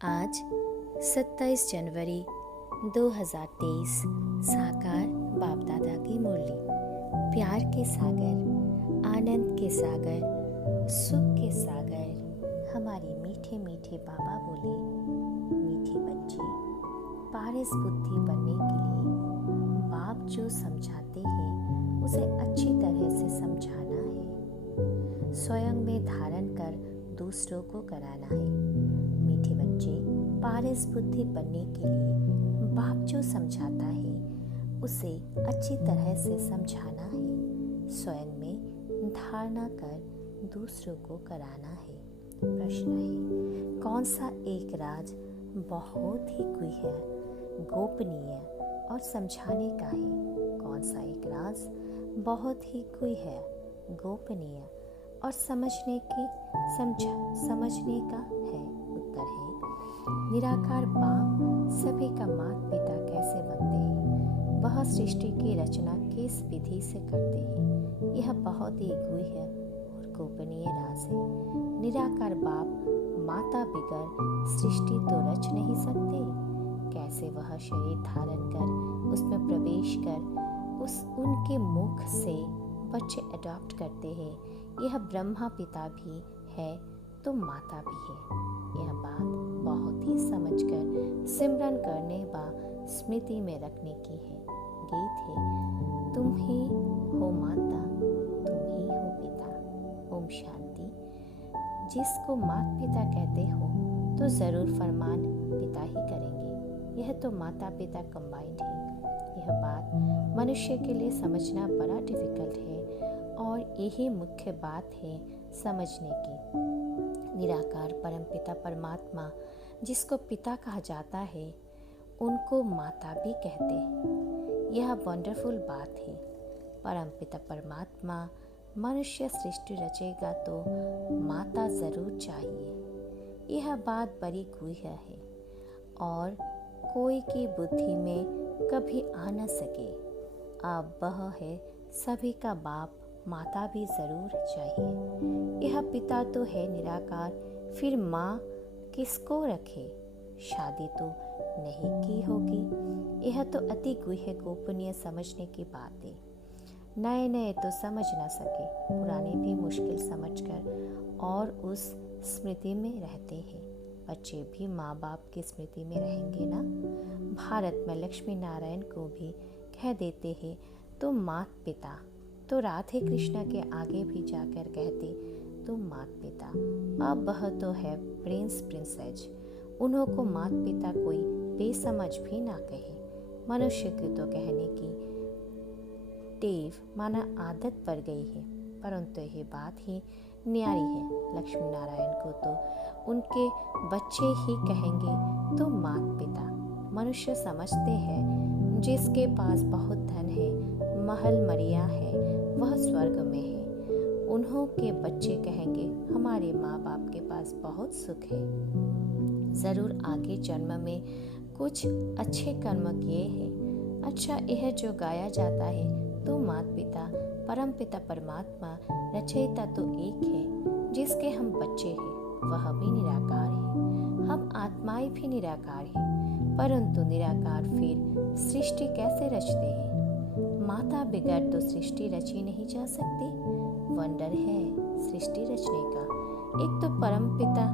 आज 27 जनवरी 2023 साकार बाप दादा की मुरली। प्यार के सागर, आनंद के सागर, सुख के सागर हमारे मीठे मीठे बाबा बोले, मीठी बच्ची पारस बुद्धि बनने के लिए बाप जो समझाते हैं उसे अच्छी तरह से समझाना है, स्वयं में धारण कर दूसरों को कराना है। मीठे बच्चे पारस बुद्धि बनने के लिए बाप जो समझाता है उसे अच्छी तरह से समझाना है, स्वयं में धारणा कर दूसरों को कराना है। प्रश्न है, कौन सा एक राज बहुत ही गुह्य, गोपनीय और समझाने का है? कौन सा एक राज बहुत ही गुह्य, गोपनीय और समझने का है? उत्तर है, निराकार बाप सभी का माता पिता कैसे बनते हैं, वह सृष्टि की रचना किस विधि से करते हैं, यह बहुत ही गुह्य और गोपनीय राज है। निराकार बाप माता बिगर सृष्टि तो रच नहीं सकते, कैसे वह शरीर धारण कर उसमें प्रवेश कर उनके मुख से बच्चे अडॉप्ट करते हैं। यह ब्रह्मा पिता भी है तो माता भी है। यह बात बहुत ही समझकर सिमरन करने व स्मृति में रखने की है। गीत है, तुम ही हो माता, तुम ही हो पिता। ओम शांति। जिसको माता पिता कहते हो तो जरूर फरमान पिता ही करेंगे। यह तो माता पिता कंबाइंड है। यह बात मनुष्य के लिए समझना बड़ा डिफिकल्ट है और यही मुख्य बात है समझने की। निराकार परमपिता परमात्मा जिसको पिता कहा जाता है उनको माता भी कहते हैं। यह वंडरफुल बात है। परमपिता परमात्मा मनुष्य सृष्टि रचेगा तो माता जरूर चाहिए। यह बात बड़ी गुह्य है और कोई की बुद्धि में कभी आ न सके। अब वह है सभी का बाप, माता भी जरूर चाहिए। यह पिता तो है निराकार, फिर माँ किसको रखे? शादी तो नहीं की होगी। यह तो अति गुह्य गोपनीय समझने की बात है। नए नए तो समझ न सके, पुराने भी मुश्किल समझकर और उस स्मृति में रहते हैं। बच्चे भी माँ बाप की स्मृति में रहेंगे ना। भारत में लक्ष्मी नारायण को भी कह देते हैं तो माता पिता, तो राधे कृष्णा के आगे भी जाकर कहते तो माता पिता। अब वह तो है प्रिंस प्रिंसेस, उन्हों को माता पिता कोई बेसमझ भी ना कहे। मनुष्य की तो कहने की टेव माना आदत पड़ गई है, परंतु यह बात ही न्यारी है। लक्ष्मी नारायण को तो उनके बच्चे ही कहेंगे तो माता पिता। मनुष्य समझते हैं जिसके पास बहुत धन है, महल मरिया है, वह स्वर्ग में है। उन्हों के बच्चे कहेंगे हमारे माँ बाप के पास बहुत सुख है, जरूर आगे जन्म में कुछ अच्छे कर्म किए हैं। अच्छा, यह जो गाया जाता है तो माता पिता परम पिता परमात्मा रचयिता तो एक है, जिसके हम बच्चे हैं वह भी निराकार है। हम आत्माएं भी निराकार है, परंतु निराकार फिर सृष्टि कैसे रचते हैं? माता बिगड़ तो सृष्टि रची नहीं जा सकती। वंडर है सृष्टि रचने का। एक तो परम पिता,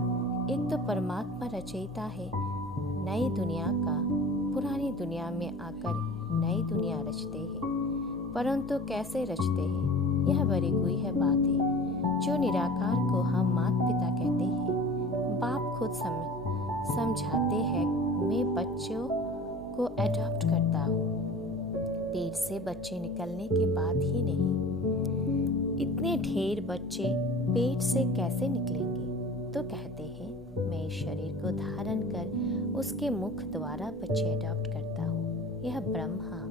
एक तो परमात्मा रचयिता है नई दुनिया का, पुरानी दुनिया में आकर नई दुनिया रचते हैं। परंतु कैसे रचते हैं? यह बड़ी गुह्य बात है जो निराकार को हम माता पिता कहते हैं। बाप खुद समझाते हैं, मैं बच्चों को अडॉप्ट करता हूँ। पेट से बच्चे निकलने के बाद ही नहीं, इतने ढेर बच्चे पेट से कैसे निकलेंगे? तो कहते हैं मैं इस शरीर को धारण कर उसके मुख द्वारा बच्चे अडॉप्ट करता हूँ। यह ब्रह्मा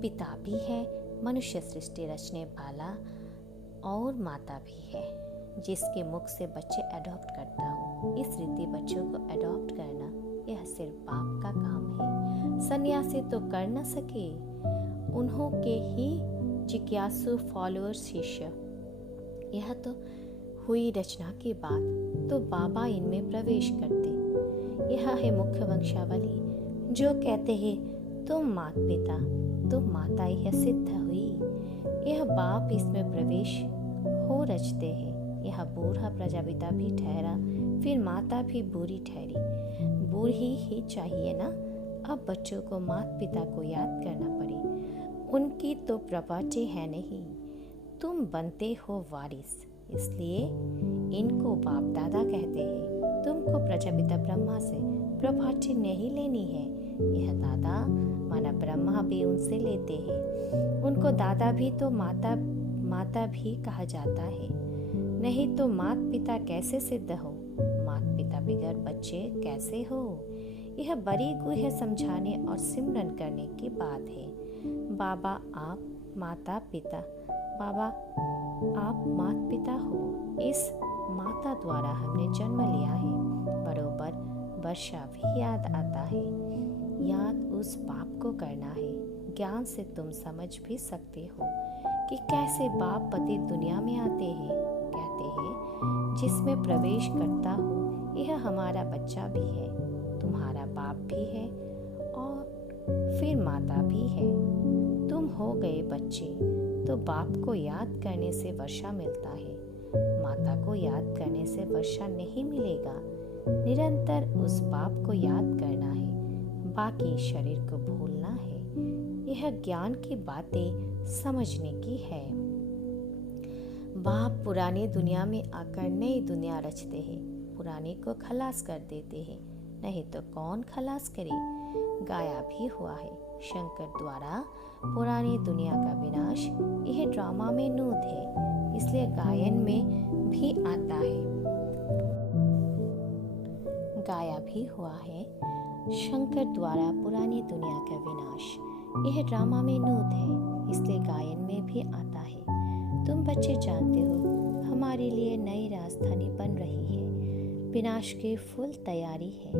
पिता भी है, मनुष्य सृष्टि रचने वाला, और माता भी है जिसके मुख से बच्चे अडॉप्ट करता हूँ। इस रीति बच्चों को अडॉप्ट करना यह सिर्फ बाप का काम है। सन्यासी तो कर न सके, उन्हों के ही जिज्ञासु फॉलोअर शिष्य। यह तो हुई रचना की बात, तो बाबा इनमें प्रवेश करते। यह है मुख्य वंशावली जो कहते हैं तुम मात पिता, तुम माता यह सिद्ध हुई। यह बाप इसमें प्रवेश हो रचते हैं। यह बूढ़ा प्रजापिता भी ठहरा, फिर माता भी बूढ़ी ठहरी। बूढ़ी ही चाहिए ना। अब बच्चों को मात पिता को याद करना पड़े। उनकी तो प्रॉपर्टी है नहीं, तुम बनते हो वारिस, इसलिए इनको बाप दादा कहते हैं। तुमको प्रजापिता ब्रह्मा से प्रॉपर्टी नहीं लेनी है। यह दादा माना ब्रह्मा भी उनसे लेते हैं। उनको दादा भी तो माता भी कहा जाता है। नहीं तो मात पिता कैसे सिद्ध हो? मात पिता बगैर बच्चे कैसे हो? यह बड़ी गुह्य समझाने और सिमरन करने की बात है। बाबा आप माता पिता, बाबा आप मात पिता हो। इस माता द्वारा हमने जन्म लिया है। बरोबर वर्षा भी याद आता है। याद उस बाप को करना है। ज्ञान से तुम समझ भी सकते हो कि कैसे बाप पति दुनिया में आते हैं। कहते हैं जिसमें प्रवेश करता हो यह हमारा बच्चा भी है, तुम्हारा बाप भी है और फिर माता भी है। तुम हो गए बच्चे तो बाप को याद करने से वर्षा मिलता है। माता को याद करने से वर्षा नहीं मिलेगा। निरंतर उस बाप को याद करना है, बाकी शरीर को भूलना है। यह ज्ञान की बातें समझने की है। बाप पुरानी दुनिया में आकर नई दुनिया रचते हैं, पुराने को खलास कर देते हैं। नहीं तो कौन खलास करे? गाया भी हुआ है शंकर द्वारा पुरानी दुनिया का विनाश यह ड्रामा में नूत है, इसलिए गायन में भी आता है। गाया भी हुआ है शंकर द्वारा पुरानी दुनिया का विनाश यह ड्रामा में नूत है, इसलिए गायन में भी आता है। तुम बच्चे जानते हो हमारे लिए नई राजधानी बन रही है, विनाश की फुल तैयारी है।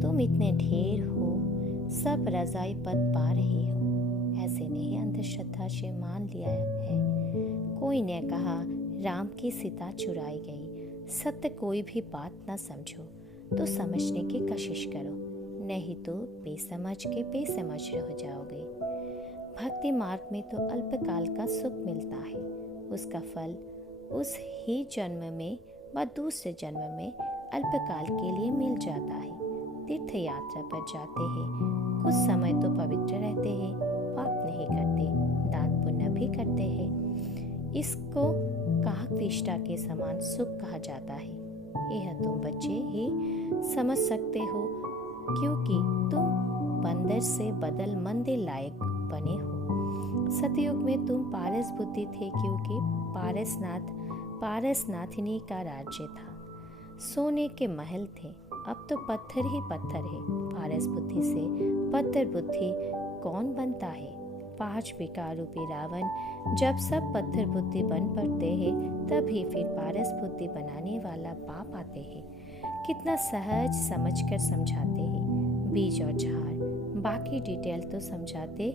तुम इतने ढेर हो, सब रजाई पद पा रहे हो। ऐसे नहीं अंधश्रद्धा से मान लिया है। कोई ने कहा राम की सीता चुराई गई। सत्य कोई भी बात न समझो तो समझने की कोशिश करो, नहीं तो बेसमझ के बेसमझ रह जाओगे। भक्ति मार्ग में तो अल्पकाल का सुख मिलता है, उसका फल उस ही जन्म में व दूसरे जन्म में अल्पकाल के लिए मिल जाता है। तीर्थ यात्रा पर जाते हैं, कुछ समय तो पवित्र रहते हैं, पाप नहीं करते, दान पुण्य भी करते हैं। इसको काक विष्टा के समान सुख कहा जाता है। यह तुम बच्चे ही समझ सकते हो, क्योंकि तुम बंदर से बदल मंदिर लायक बने हो। सतयुग में तुम पारस बुद्धि थे, क्योंकि पारसनाथिनी का राज्य था। सोने के महल थे, अब तो पत्थर ही पत्थर है। पारस बुद्धि से पत्थर बुद्धि कौन बनता है? 5 विकार रूपी रावण जब सब पत्थर बुद्धि बन पड़ते हैं, तभी फिर पारस बुद्धि बनाने वाला बाप आते हैं। कितना सहज समझकर समझाते हैं, बीज और झाड़। बाकी डिटेल तो समझाते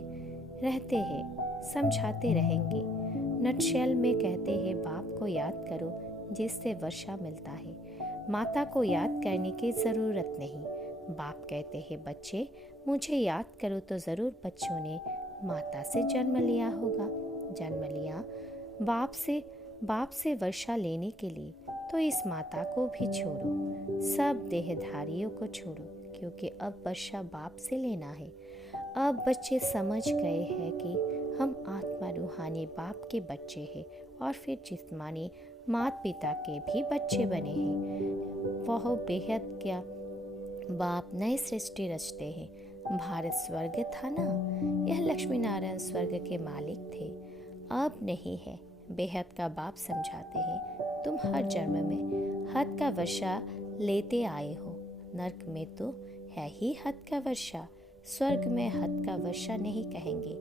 रहते हैं, समझाते रहेंगे। नटशेल में कहते हैं बाप को याद करो जिससे वर्षा मिलता है। माता को याद करने की ज़रूरत नहीं। बाप कहते हैं बच्चे मुझे याद करो, तो ज़रूर बच्चों ने माता से जन्म लिया होगा। जन्म लिया बाप से वर्षा लेने के लिए, तो इस माता को भी छोड़ो, सब देहधारियों को छोड़ो, क्योंकि अब वर्षा बाप से लेना है। अब बच्चे समझ गए हैं कि हम आत्मा रूहानी बाप के बच्चे हैं और फिर जिस्मानी माता पिता के भी बच्चे बने हैं। वह बेहद क्या बाप नई सृष्टि रचते हैं। भारत स्वर्ग था ना, यह लक्ष्मी नारायण स्वर्ग के मालिक थे, अब नहीं है। बेहद का बाप समझाते हैं तुम हर जन्म में हद का वर्षा लेते आए हो। नरक में तो है ही हद का वर्षा, स्वर्ग में हद का वर्षा नहीं कहेंगे,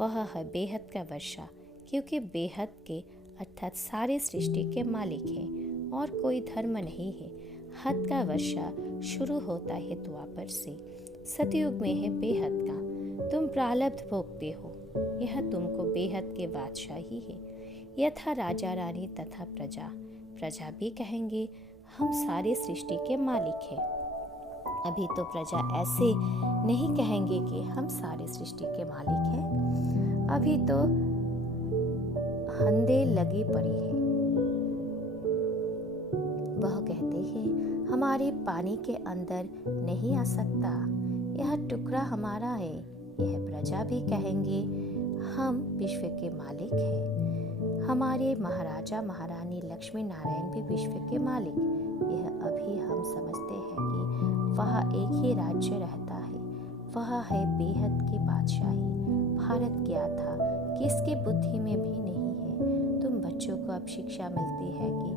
वह है बेहद का वर्षा, क्योंकि बेहद के अर्थात सारे सृष्टि के मालिक हैं और कोई धर्म नहीं है। हद का वर्षा शुरू होता है द्वापर से, सतयुग में है बेहद का। तुम प्रारब्ध भोगते हो, यह तुमको बेहद के बादशाही है। यथा राजा रानी तथा प्रजा भी कहेंगे हम सारे सृष्टि के मालिक हैं। अभी तो प्रजा ऐसे नहीं कहेंगे कि हम सारी सृष्टि के मालिक हैं। अभी तो हंदे लगी पड़ी है। वह कहते हैं हमारे पानी के अंदर नहीं आ सकता, यह टुकड़ा हमारा है। यह प्रजा भी कहेंगे हम विश्व के मालिक हैं। हमारे महाराजा महारानी लक्ष्मी नारायण भी विश्व के मालिक। यह अभी हम समझते हैं कि वह एक ही राज्य रहता है, वह है बेहद की बादशाही। भारत क्या था कि इसकी बुद्धि में भी नहीं है। तुम बच्चों को अब शिक्षा मिलती है कि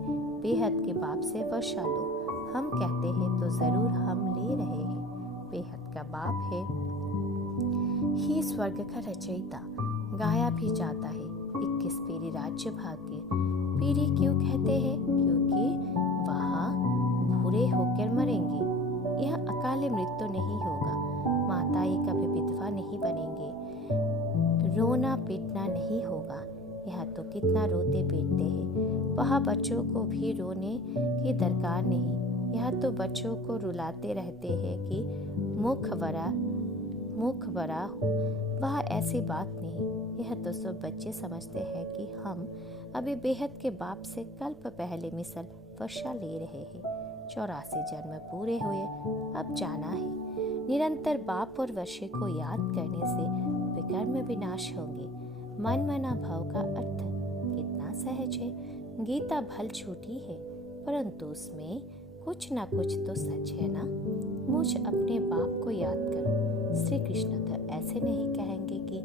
बेहद के बाप से वर्षा लो। हम कहते हैं तो जरूर हम ले रहे हैं। बेहद का बाप है ही स्वर्ग का रचयिता। गाया भी जाता है 21 पीढ़ी राज्य भाग्य। पीढ़ी क्यों कहते हैं? क्योंकि वहाँ भूरे होकर मरेंगे। यह अकाले मृत्यु नहीं होगा। माताएं कभी विधवा नहीं बनेंगे। रोना पीटना नहीं होगा। यह तो कितना रोते पीटते हैं। वहाँ बच्चों को भी रोने की दरकार नहीं। यह तो बच्चों को रुलाते रहते हैं कि मुख बड़ा हो। वह ऐसी बात नहीं। यह तो सब बच्चे समझते हैं कि हम अभी बेहद के बाप से कल्प पहले मिसल वर्षा ले रहे हैं। 84 जन्म पूरे हुए, अब जाना है। निरंतर बाप और वर्षे को याद करने से विकर्म विनाश होंगे। मन मना भाव का अर्थ कितना सहज है। गीता भल छोटी है, परंतु उसमें कुछ ना कुछ तो सच है ना। मुझ अपने बाप को याद करो। श्री कृष्ण तो ऐसे नहीं कहेंगे कि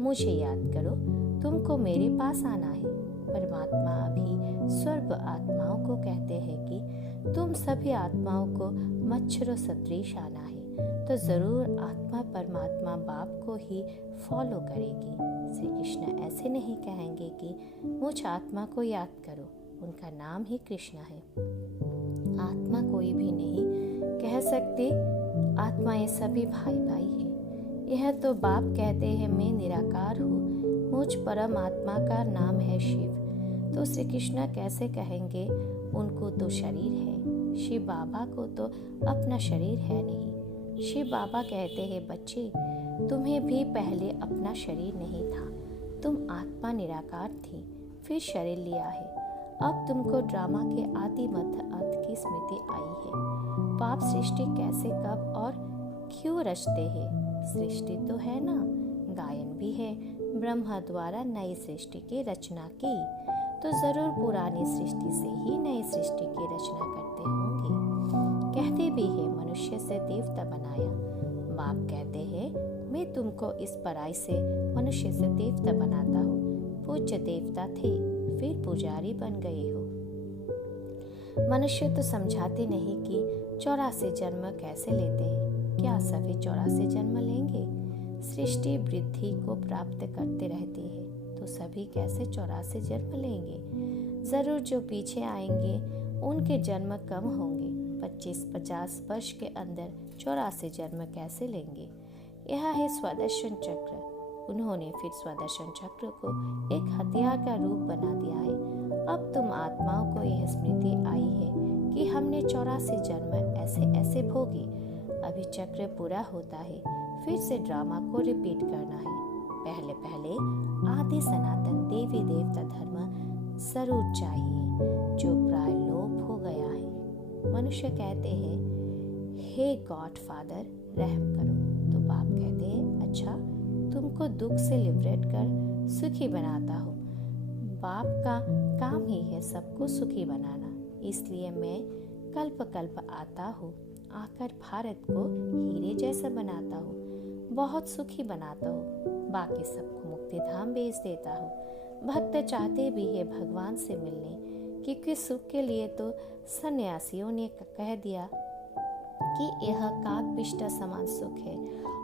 मुझे याद करो, तुमको मेरे पास आना है। परमात्मा अभी स्वर्ग आत्माओं को कहते हैं कि तुम सभी आत्माओं को मच्छरों सदृश आना है। तो जरूर आत्मा परमात्मा बाप को ही फॉलो करेगी। श्री कृष्ण ऐसे नहीं कहेंगे कि मुझ आत्मा को याद करो, उनका नाम ही कृष्ण है। आत्मा कोई भी नहीं कह सकते। आत्माएं सभी भाई भाई हैं। यह तो बाप कहते हैं मैं निराकार हूँ, मुझ परम आत्मा का नाम है शिव। तो श्री कृष्ण कैसे कहेंगे? उनको तो शरीर है। शिव बाबा को तो अपना शरीर है नहीं। शिव बाबा कहते हैं बच्चे, तुम्हें भी पहले अपना शरीर नहीं था। तुम आत्मा निराकार थी, फिर शरीर लिया है। अब तुमको ड्रामा के आदि मध्य अंत की स्मृति आई है। बाप सृष्टि कैसे, कब और क्यों रचते हैं? सृष्टि तो है ना, गायन भी है। ब्रह्मा द्वारा नई सृष्टि की रचना की, तो जरूर पुरानी सृष्टि से ही नई सृष्टि की रचना करते होंगे। कहते भी है मनुष्य से देवता बनाया। बाप कहते हैं मैं तुमको इस पराई से मनुष्य से देवता बनाता हूँ। पूज्य देवता थे, फिर पुजारी बन गए हो। मनुष्य तो समझाते नहीं कि 84 जन्म कैसे लेते हैं। क्या सभी 84 जन्म लेंगे? सृष्टि वृद्धि को प्राप्त करते रहते हैं, तो सभी कैसे 84 जन्म लेंगे? जरूर जो पीछे आएंगे उनके जन्म कम होंगे। 25-50 वर्ष के अंदर 84 जन्म कैसे लेंगे? यह है स्वदर्शन चक्र। उन्होंने फिर स्वदर्शन चक्र को एक हथियार का रूप बना दिया है। अब तुम आत्माओं को यह स्मृति आई है कि हमने 84 जन्म ऐसे ऐसे भोगे। अभी चक्र पूरा होता है, फिर से ड्रामा को रिपीट करना है। पहले पहले आदि सनातन देवी देवता धर्म जरूर चाहिए, जो प्राय लोप हो गया है। मनुष्य कहते हैं हे गॉड फादर रहम करो, तो बाप कहते हैं अच्छा तुमको दुख से लिबरेट कर सुखी बनाता हूँ। बाप का काम ही है सबको सुखी बनाना, इसलिए मैं कल्प कल्प आता हूँ। आकर भारत को हीरे जैसा बनाता हूँ, बहुत सुखी बनाता हूँ। बाकी सबको मुक्ति धाम भेज देता हूँ। भक्त चाहते भी है भगवान से मिलने, क्योंकि सुख के लिए तो सन्यासियों ने कह दिया कि यह काक पिष्टा समान सुख है।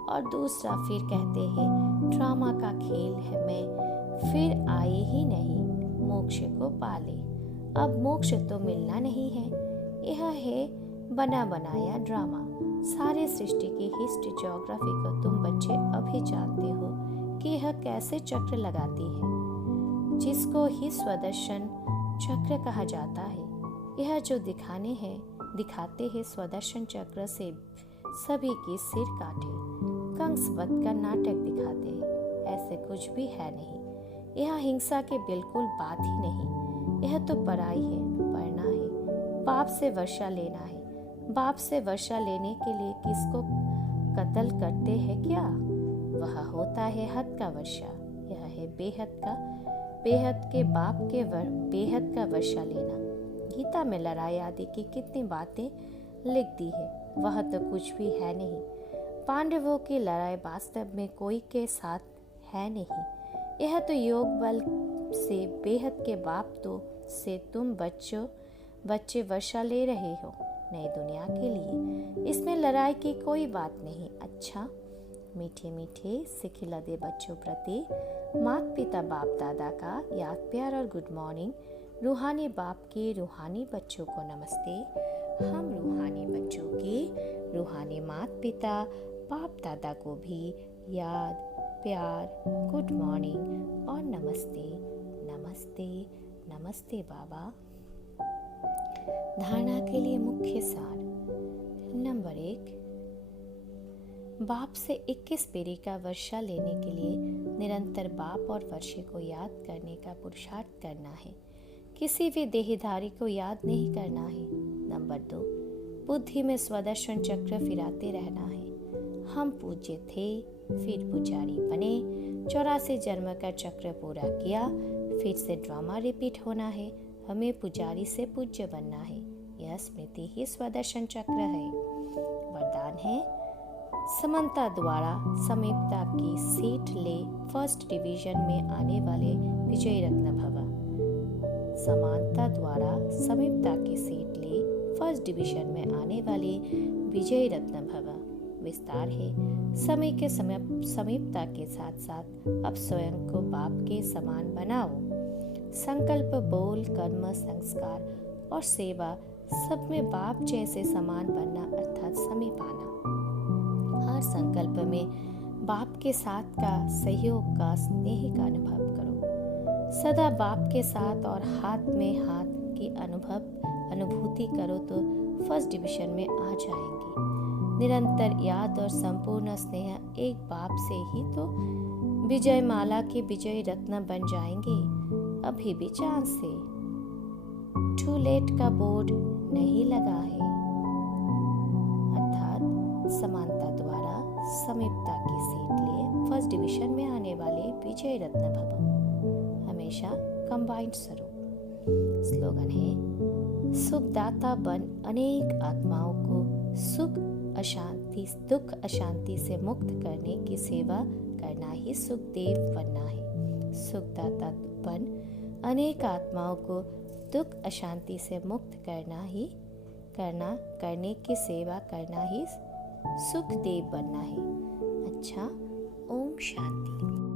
और दूसरा फिर कहते हैं ड्रामा का खेल है, मैं फिर आए ही नहीं मोक्ष को पाले। अब मोक्ष तो मिलना नहीं है, यह है बना बनाया ड्रामा। सारे सृष्टि की हिस्ट्री ज्योग्राफी को तुम बच्चे अभी जानते हो कि यह कैसे चक्र लगाती है, जिसको ही स्वदर्शन चक्र कहा जाता है। यह जो दिखाने हैं दिखाते हैं स्वदर्शन चक्र से सभी के सिर काटे। कंस वध का नाटक दिखाते हैं, ऐसे कुछ भी है नहीं। यह हिंसा के बिल्कुल बात ही नहीं। यह तो पराई है, पढ़ना है, बाप से वर्षा लेना है। बाप से वर्षा लेने के लिए किसको कत्ल करते हैं क्या? वह होता है हद का वर्षा। यह है बेहद के बाप के बेहद का वर्षा लेना। गीता में लड़ाई आदि की कितनी बातें लिख दी है, वह तो कुछ भी है नहीं। पांडवों की लड़ाई वास्तव में कोई के साथ है नहीं। यह तो योग बल से बेहद के बाप तो से तुम बच्चे वर्षा ले रहे हो नई दुनिया के लिए। इसमें लड़ाई की कोई बात नहीं। अच्छा, मीठे मीठे सिखिलदे बच्चों प्रति माता पिता बाप दादा का याद प्यार और गुड मॉर्निंग। रूहानी बाप के रूहानी बच्चों को नमस्ते। हम रूहानी बच्चों के रूहानी माता पिता बाप दादा को भी याद प्यार गुड मॉर्निंग और नमस्ते नमस्ते नमस्ते बाबा। धारणा के लिए मुख्य सार। नंबर 1, बाप से 21 पेरी का वर्षा लेने के लिए निरंतर बाप और वर्षे को याद करने का पुरुषार्थ करना है। किसी भी देहधारी को याद नहीं करना है। नंबर 2, बुद्धि में स्वदर्शन चक्र फिराते रहना है। हम पूज्य थे, फिर पुजारी बने, 84 जन्म का चक्र पूरा किया, फिर से ड्रामा रिपीट होना है। हमें पुजारी से पूज्य बनना है। यह स्मृति ही स्वदर्शन चक्र है। वरदान है, समन्ता द्वारा समीपता की सीट ले, फर्स्ट डिवीजन में आने वाले विजय रत्न भव। समानता द्वारा समीपता की सीट ले, फर्स्ट डिवीजन में आने वाले विजय रत्न भव। विस्तार है, समय के समीपता के साथ साथ अब स्वयं को बाप के समान बनाओ। संकल्प, बोल, कर्म, संस्कार और सेवा सब में बाप जैसे समान बनना अर्थात समीप आना। हर संकल्प में बाप के साथ का सहयोग का स्नेह का अनुभव करो। सदा बाप के साथ और हाथ में हाथ की अनुभूति करो तो फर्स्ट डिवीजन में आ जाएंगे। निरंतर याद और संपूर्ण स्नेह एक बाप से ही तो विजय माला के विजय रत्न बन जाएंगे। अभी भी चांस है। टू लेट का बोर्ड नहीं लगा है। अर्थात समानता द्वारा समीपता की सीट ले, फर्स्ट डिवीजन में आने वाले विजय रत्न भव। हमेशा कंबाइंड स्वरूप। स्लोगन है, सुखदाता बन अनेक आत्माओं को दुख अशांति से मुक्त करने की सेवा करना ही सुखदेव बनना है। सुखदाता बन अनेक आत्माओं को दुख अशांति से मुक्त करने की सेवा करना ही सुखदेव बनना है। अच्छा, ओम शांति।